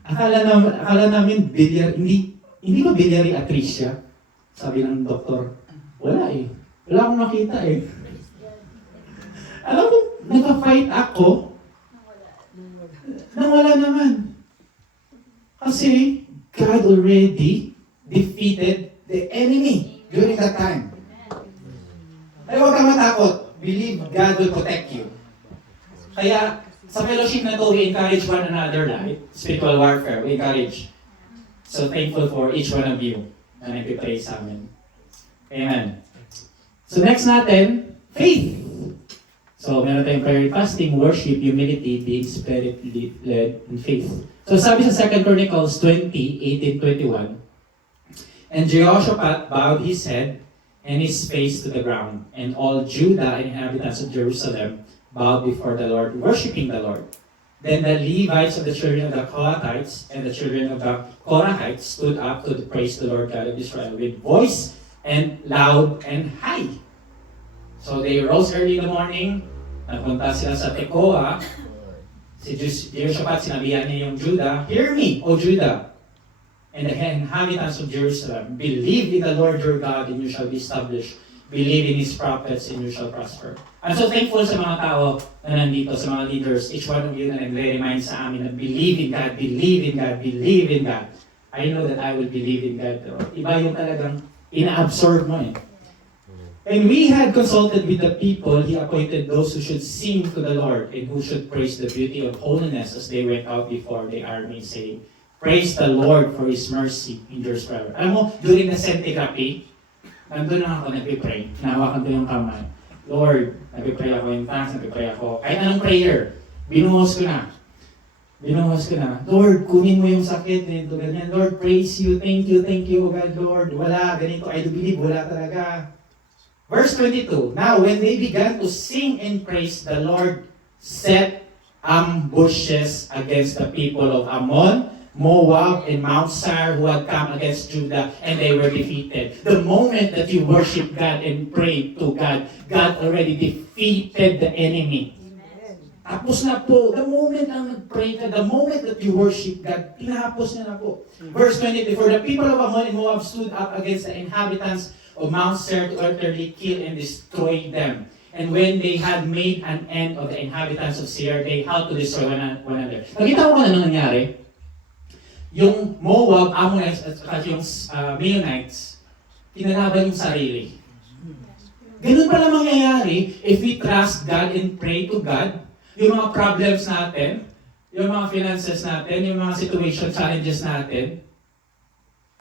Akala namin hindi ba biliary atresia? Sabi ng doktor, wala eh. Wala akong makita eh. Alam mo, nag-fight ako, nang wala naman. Kasi God already defeated the enemy during that time. Ay, huwag kang matakot. Believe God will protect you. Kaya, sa fellowship na to, we encourage one another, right? Spiritual warfare, we encourage. So, thankful for each one of you na nagpipray sa amin. Amen. So, next natin, faith. So, meron tayong prayer, fasting, worship, humility, being spirit-led, and faith. So, sabi sa 2 Chronicles 20:18-21, and Jehoshaphat bowed his head and his face to the ground, and all Judah and inhabitants of Jerusalem bowed before the Lord, worshiping the Lord. Then the Levites of the children of the Kohathites and the children of the Korahites stood up to praise the Lord God of Israel with voice and loud and high. So they rose early in the morning, nagpunta sila sa Tekoa. Si Jehoshaphat, sinabihan niya yung Judah, "Hear me, O Judah, and the inhabitants of Jerusalem, believe in the Lord your God and you shall be established. Believe in His prophets and you shall prosper." I'm so thankful sa mga tao na nandito, sa mga leaders, each one of you na nagre-remind sa amin na believe in God, believe in God, believe in God. I know that I will believe in God. Iba yung talagang ina-absorb mo eh. And we had consulted with the people. He appointed those who should sing to the Lord and who should praise the beauty of holiness as they went out before the army, saying, "Praise the Lord for His mercy endures forever." Alam mo, during the scintigraphy, nandun lang ako nagpipray. Hinahawakan ko yung kamay. Lord, nagpipray ako in tongues, nagpipray ako. Kahit anong prayer, binuhos ko na. Lord, kunin mo yung sakit nito, ganyan. Lord, praise you, thank you, oh God, Lord. Wala, ganito, I do believe, wala talaga. Verse 22, now when they began to sing and praise, the Lord set ambushes against the people of Ammon, Moab, and Mount Seir who had come against Judah, and they were defeated. The moment that you worship God and pray to God, God already defeated the enemy. Tapos na po, the moment ang nag-pray ka, the moment that you worship God, tinapos na po. Verse 23, for the people of Ammon and Moab stood up against the inhabitants of Mount Seir to utterly kill and destroy them. And when they had made an end of the inhabitants of Seir, they had to destroy one another. Nakita mo ba na nangyari? Yung Moab, Ammonites, at saka yung Meunites, pinalaban yung sarili. Ganun pala mangyayari if we trust God and pray to God. Yung mga problems natin, yung mga finances natin, yung mga situation, challenges natin,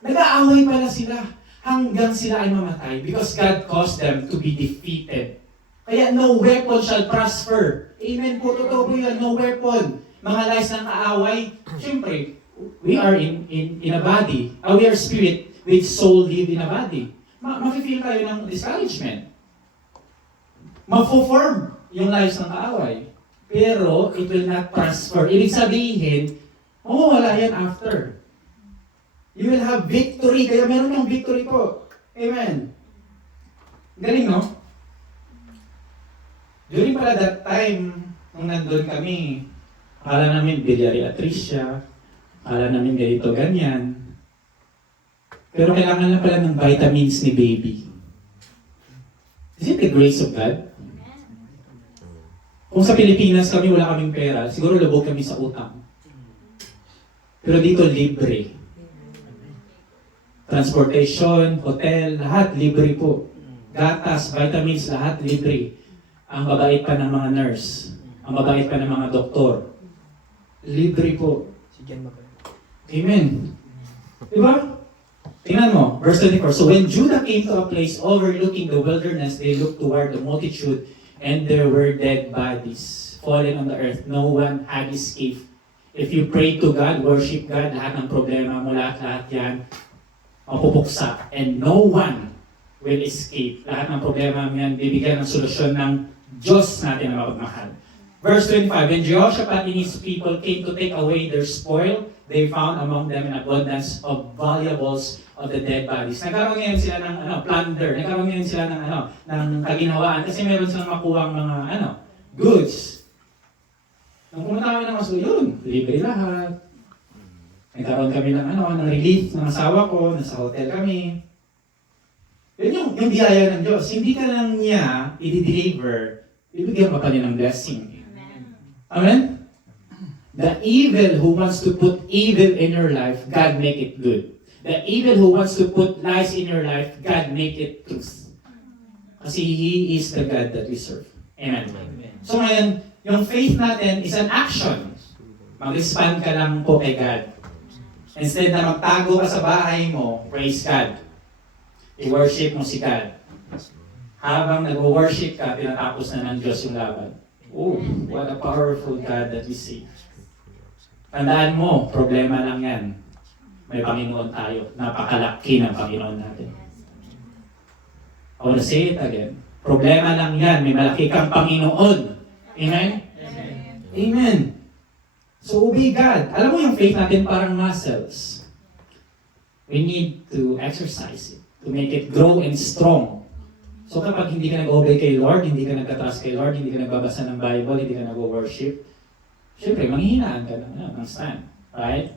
nag-aaway pala sila hanggang sila ay mamatay because God caused them to be defeated. Kaya no weapon shall prosper. Amen po, totoo po yun, no weapon. Mga lies ng kaaway, syempre, we are in a body. We are spirit with soul live in a body. Mafe-feel tayo ng discouragement. Mafo-form yung lives ng kaaway. Pero it will not prosper. Ibig sabihin, mawawala yan after. You will have victory. Kaya meron yung victory po. Amen. Galing, no? During pala that time, nung nandun kami, akala namin biliary atresia, akala namin ganito, ganyan. Pero kailangan na pala ng vitamins ni baby. Is it the grace of God? Kung sa Pilipinas kami, wala kaming pera, siguro lubog kami sa utang. Pero dito, libre. Transportation, hotel, lahat libre po. Gatas, vitamins, lahat libre. Ang babait pa ng mga nurse. Ang babait pa ng mga doktor. Libre po. Amen. Diba? Tingnan mo, verse 24. So when Judah came to a place overlooking the wilderness, they looked toward the multitude, and there were dead bodies fallen on the earth. No one had escaped. If you pray to God, worship God, lahat ng problema mo, lahat yan, mapupuksa, and no one will escape. Lahat ng problema yan, bibigyan ng solusyon ng Diyos natin na mapagmahal. Verse 25, when Jehoshaphat and his people came to take away their spoil, they found among them an abundance of valuables of the dead bodies. Nagkaroon ngayon sila ng plunder, nagkaroon ngayon sila ng kaginhawaan kasi meron silang makuha mga goods. Nung pumunta kami ng Oslo, yun, libre lahat. Nagkaroon kami ng relief ng asawa ko, nasa hotel kami. Yun yung biyaya ng Diyos. Hindi ka lang niya i-deliver, ibigyan ka pa niya ng blessing. Amen? The evil who wants to put evil in your life, God make it good. The evil who wants to put lies in your life, God make it truth. Kasi He is the God that we serve. Amen. So ngayon, yung faith natin is an action. Mag-respond ka lang po kay God. Instead na magtago ka sa bahay mo, praise God. I-worship mo si God. Habang nag-worship ka, pinatapos na ng Diyos yung laban. Oh, what a powerful God that we see. Tandaan mo, problema lang yan. May Panginoon tayo. Napakalaki ng Panginoon natin. I wanna say it again. Problema lang yan. May malaki kang Panginoon. Amen? Amen. Amen. So obey God. Alam mo yung faith natin parang muscles. We need to exercise it to make it grow and strong. So kapag hindi ka nag-obey kay Lord, hindi ka nagka-trust kay Lord, hindi ka nagbabasa ng Bible, hindi ka nag-worship, syempre, manghihinaan ka ng stand. Right?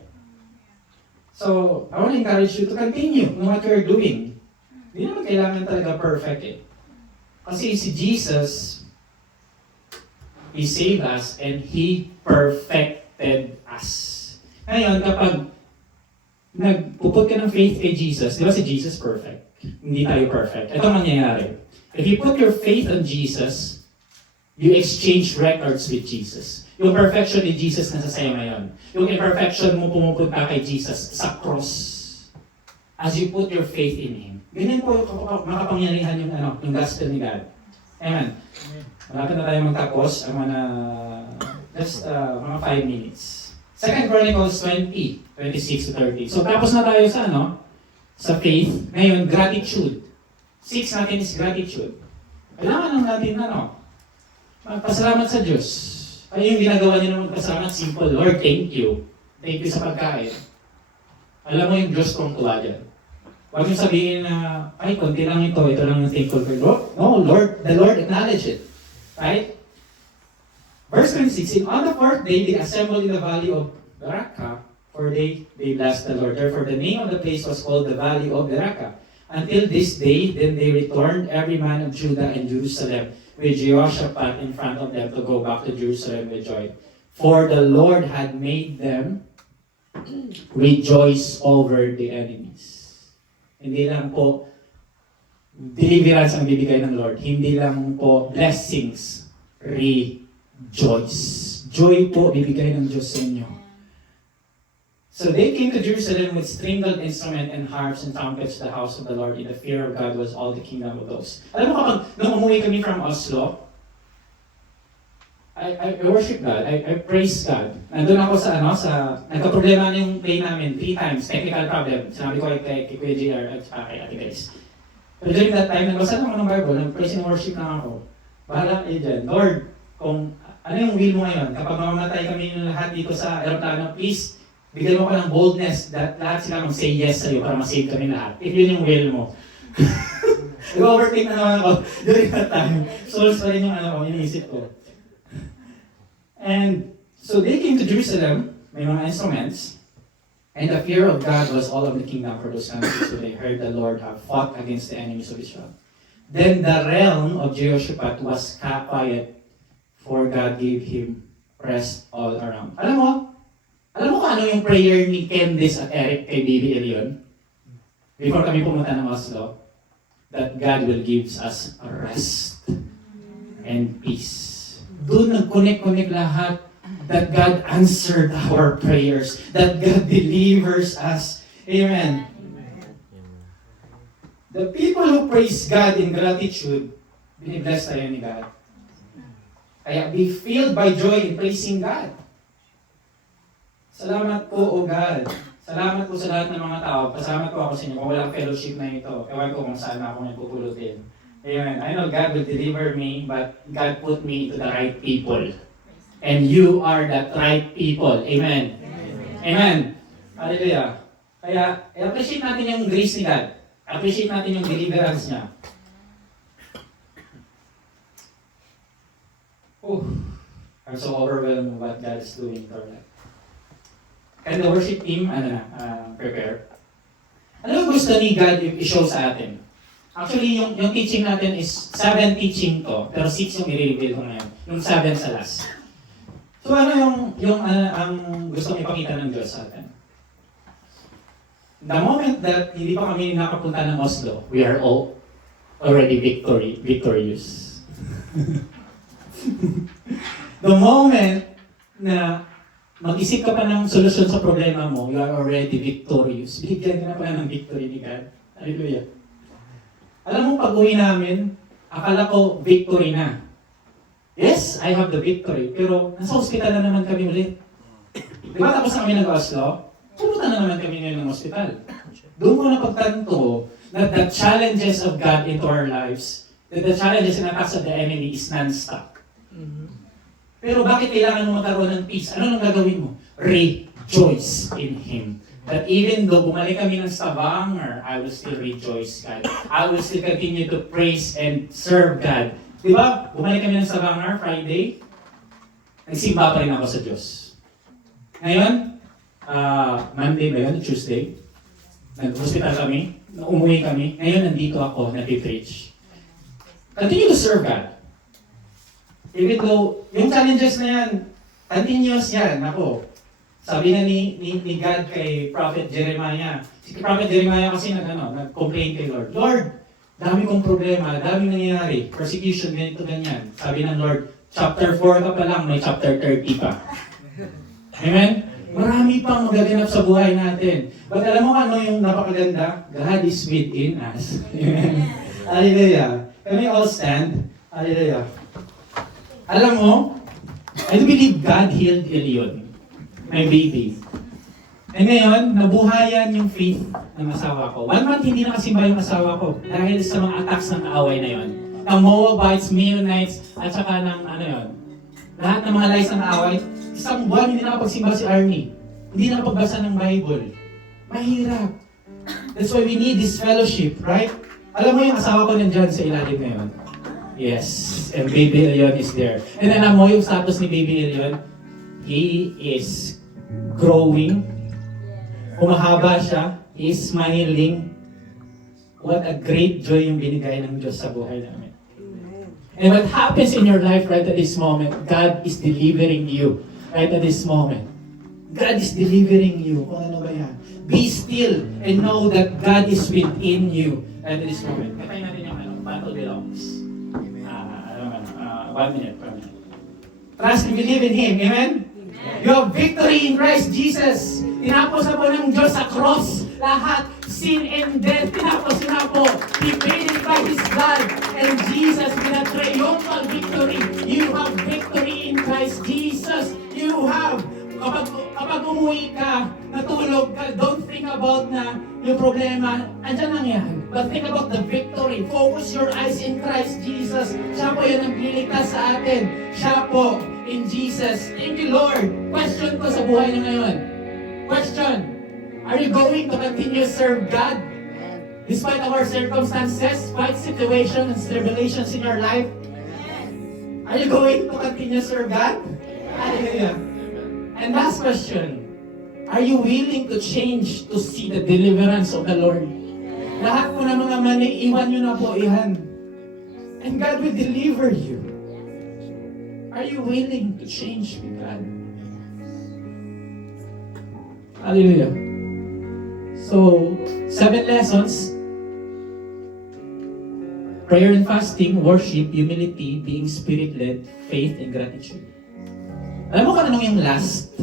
So, I want to encourage you to continue in what you're doing. Hindi naman kailangan talaga perfect eh. Kasi si Jesus, He saved us and He perfected us. Ngayon, kapag nagpuput ka ng faith kay Jesus, di ba si Jesus perfect? Hindi tayo perfect. Ito mangyayari. If you put your faith on Jesus, you exchange records with Jesus. Yung perfection ni Jesus nasa sa'yo ngayon. Yung imperfection mo pumupunta kay Jesus sa cross. As you put your faith in Him. Ganyan po yung makapangyarihan yung gospel ni God. Amen. Malapit na tayo magtapos. I'm gonna just mga 5 minutes. 2 Chronicles 20, 26 to 30. So tapos na tayo sa faith. Ngayon, gratitude. 6 natin is gratitude. Kailangan lang natin magpasalamat sa Diyos. Ay yung ginagawa niyo ng magpasalamat, simple. Lord, thank you. Thank you sa pagkain. Alam mo yung Diyos kong tuwa dyan. Huwag yung sabihin na, ay, konti lang ito lang yung thankful for Lord. No, Lord, the Lord acknowledge it. Right? Verse 26, on the 4th day, they assembled in the valley of Beraka, for they blessed the Lord. Therefore, the name of the place was called the Valley of Beraka. Until this day, then they returned every man of Judah and Jerusalem with Jehoshaphat in front of them to go back to Jerusalem with joy. For the Lord had made them rejoice over the enemies. Hindi lang po deliverance ang bibigay ng Lord. Hindi lang po blessings. Rejoice. Joy po bibigay ng Diyos sa inyo. So they came to Jerusalem with stringed instrument and harps and trumpets to the house of the Lord. In the fear of God was all the kingdom of those. Alam mo kapag nung umuwi kami from Oslo, I worship God. I praise God. Nandun ako sa nagka-problema na yung play namin 3 times, technical problem. Sinabi ko kay Kuya JR at kay Ate Grace. Pero during that time, nagbasa naman ng Bible, nag-praise and worship lang ako. Bahala kayo dyan. Lord, kung ano yung will mo ngayon, kapag mamamatay kami yung lahat dito sa aeroplano, please, bigyan mo ko ng boldness that lahat sila mag-say yes sa'yo para ma-save kami lahat. If yun yung will mo. Nag-overthink na naman ako during that time. Souls pa rin yung iniisip ko. And so they came to Jerusalem, may mga instruments, and the fear of God was all of the kingdom for those countries. So they heard the Lord have fought against the enemies of Israel. Then the realm of Jehoshaphat was quiet, for God gave him rest all around. Alam mo kung ano yung prayer ni Candice at Eric kay Baby Elion? Before kami pumunta ng Oslo, that God will give us a rest and peace. Doon nag-connect lahat that God answered our prayers, that God delivers us. Amen. The people who praise God in gratitude, binibless tayo ni God. Kaya be filled by joy in praising God. Salamat po, O God, Salamat po sa lahat ng mga tao. Pasalamat po ako sa inyo. Kung walang fellowship na ito, ewan ko kung saan ako nagpupulutin. Amen. I know God will deliver me, but God put me to the right people. And you are that right people. Amen. Amen. Hallelujah. Kaya, appreciate natin yung grace ni God. Appreciate natin yung deliverance niya. I'm so overwhelmed with what God is doing for life. Can the worship team, prepare? Ano yung gusto ni God i-show sa atin? Actually, yung teaching natin is 7 teaching to, pero 6 yung i-reveal ko ngayon. Yung 7 sa last. So ano ang gusto ipakita ng Diyos sa atin? The moment that hindi pa kami nakapunta ng Oslo, we are all already victorious. The moment na mag-isip ka pa ng solusyon sa problema mo, you are already victorious. Bigyan ka na pala ng victory ni God. Hallelujah. Alam mo, pag-uwi namin, akala ko victory na. Yes, I have the victory. Pero nasa hospital na naman kami ulit. Di ba tapos na kami nag-Oslo? Pumunta na naman kami ngayon ng hospital. Doon ko napagtanto that the challenges of God into our lives, that the challenges and attacks of the enemy is non-stop. Pero bakit kailangan mo magkaroon ng peace? Ano nang gagawin mo? Rejoice in Him. That even though bumalik kami ng Stavanger, I will still rejoice, God. I will still continue to praise and serve God. Di ba? Bumalik kami ng Stavanger Friday. Nagsimba pa rin ako sa Diyos. Ngayon, Monday ba yun? Tuesday? Nag-hospital kami. Umuwi kami. Ngayon, nandito ako, nag-preach. Continue to serve God. Even though, yung challenges na yan, continuous yan. Ako, sabi na ni God kay Prophet Jeremiah. Si Prophet Jeremiah kasi nag-complain kay Lord. Lord, dami kong problema, dami nangyayari. Persecution, ganito, ganyan. Sabi ng Lord, chapter 4 ka pa lang, may chapter 30 pa. Amen? Marami pang magaganap sa buhay natin. But alam mo ano yung napakaganda? God is within us. Amen? Hallelujah. Can we all stand? Hallelujah. Alam mo, I do believe God healed Elion, my baby. And ngayon, nabuhayan yung faith ng asawa ko. 1 month hindi nakasimba yung asawa ko dahil sa mga attacks ng kaaway na yon. Ng Moabites, Meunites, at saka ng lahat ng mga lies ng kaaway. Isang buwan hindi nakapagsimba si Arnie. Hindi nakapagbasa ng Bible. Mahirap. That's why we need this fellowship, right? Alam mo yung asawa ko nandyan sa ilalim ngayon. Yes, and Baby Elion is there. And alam mo yung status ni Baby Elion? He is growing. Humahaba siya. He is smiling. What a great joy yung binigay ng Diyos sa buhay namin. And what happens in your life right at this moment, God is delivering you right at this moment. God is delivering you. Kung ano ba yan? Be still and know that God is within you right at this moment. Katay natin yung battle belongs. 1 minute. Trust and believe in Him. Amen? You have victory in Christ Jesus. Tinapos na po ng Diyos sa cross. Lahat, sin and death, tinapos na po. He paid it by His blood. And Jesus with a triumphal victory. You have victory in Christ Jesus. You have. Kapag umuwi ka, natulog ka, don't think about na yung problema, andyan lang yan. But think about the victory. Focus your eyes in Christ Jesus. Siya po yun ang liligtas sa atin. Siya po in Jesus. Thank you, Lord. Question ko sa buhay na ngayon. Question. Are you going to continue to serve God? Despite our circumstances, fight situations and tribulations in your life? Are you going to continue to serve God? Hallelujah. And last question, are you willing to change to see the deliverance of the Lord? Lahat po ng mga mali, iwan nyo na po ihan. And God will deliver you. Are you willing to change with God? Hallelujah. So, 7 lessons. Prayer and fasting, worship, humility, being spirit-led, faith, and gratitude. Alam mo kung anong yung last?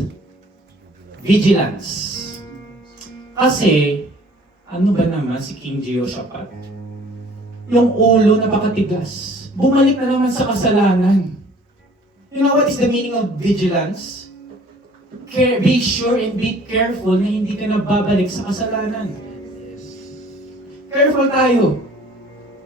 Vigilance. Kasi, ano ba naman si King Jehoshaphat? Yung ulo napakatigas. Bumalik na naman sa kasalanan. You know what is the meaning of vigilance? Be sure and be careful na hindi ka nababalik sa kasalanan. Careful tayo.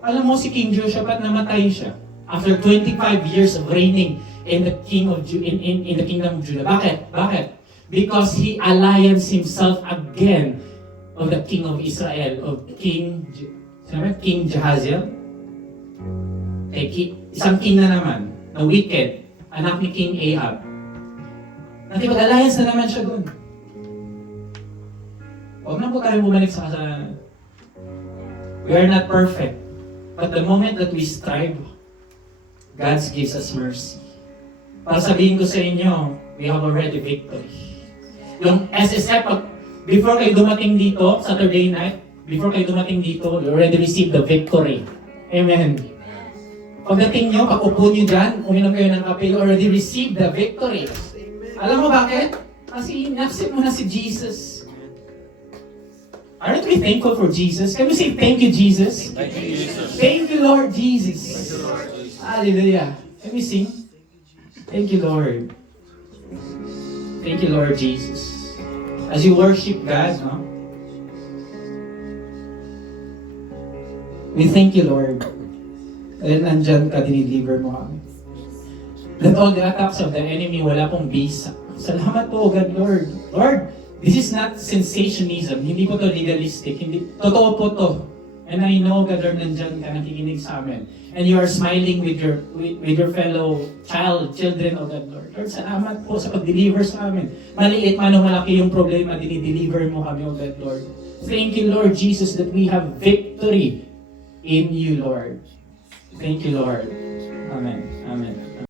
Alam mo si King Jehoshaphat, namatay siya after 25 years of reigning in the in the kingdom of Judah. Bakit? Because he allianced himself again of the king of Israel, of King Jahaziel. Isang king na naman, na wicked, anak ni King Ahab. Nakipag-alliance na naman siya doon. Huwag na po tayo bumalik sa kasalanan. We are not perfect. But the moment that we strive, God gives us mercy. Para sabihin ko sa inyo, we have already victory. Yung SSF, before kayo dumating dito, Saturday night, before kayo dumating dito, you already received the victory. Amen. Pagdating nyo, pag-upo nyo dyan, uminom kayo ng kape, you already received the victory. Alam mo bakit? Kasi in-accept mo na si Jesus. Aren't we thankful for Jesus? Can we say, thank you, Jesus? Thank you, Jesus. Thank you, Lord Jesus. Thank you, Lord Jesus. Hallelujah. Can we sing? Thank you, Lord. Thank you, Lord Jesus. As you worship God, no? We thank you, Lord. Dahil nandyan ka, dinideliver mo kami. That all the attacks of the enemy, wala pong bisa. Salamat po, God, Lord. Lord, this is not sensationalism. Hindi po to legalistic. Totoo po to. And I know, God, Lord, nandyan ka, nakikinig sa amin. And you are smiling with your fellow children, oh God, Lord. Lord, salamat po sa pag-deliver sa amin. Maliit man o malaki yung problema, dinideliver mo kami, oh God, Lord. Thank you, Lord Jesus, that we have victory in you, Lord. Thank you, Lord. Amen. Amen.